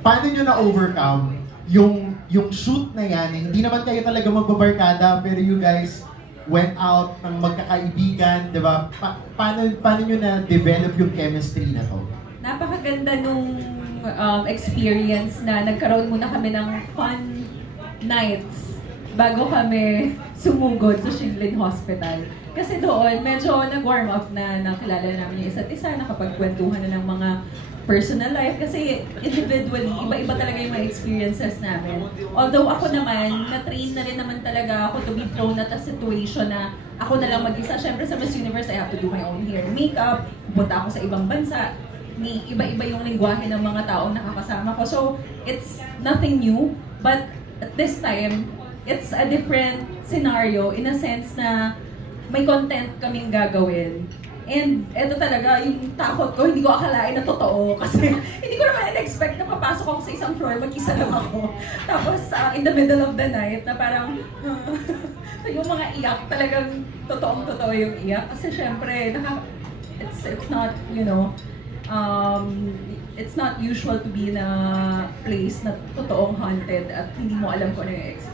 Paano nyo na-overcome yung shoot na yan? Hindi naman kayo talaga magbabarkada, pero you guys went out ng magkakaibigan, di ba? Paano nyo na-develop yung chemistry na to? Napakaganda nung experience na nagkaroon muna kami ng fun nights bago kami sumugod sa Shinlin Hospital. Kasi doon, medyo nag-warm up na nakilala namin yung isa't isa, nakapagkwentuhan na ng mga personal life. Kasi individually, iba-iba talaga yung mga experiences namin. Although ako naman, na-train na rin naman talaga ako to be thrown at a situation na ako na lang mag-isa. Siyempre sa Miss Universe, I have to do my own hair and makeup. Pupunta ako sa ibang bansa. Iba-iba yung lingwahe ng mga taong nakakasama ko. So, it's nothing new. But at this time, it's a different scenario in a sense na may content kaming gagawin. And eto talaga, yung takot ko, hindi ko akalain na totoo. Kasi hindi ko naman in-expect na papasok ako sa isang floor, mag-isa lang ako. Tapos in the middle of the night, na parang, so yung mga iyak, talagang totoong-totoo yung iyak. Kasi syempre, it's not, you know, it's not usual to be in a place na totoong haunted at hindi mo alam kung ano yung experience.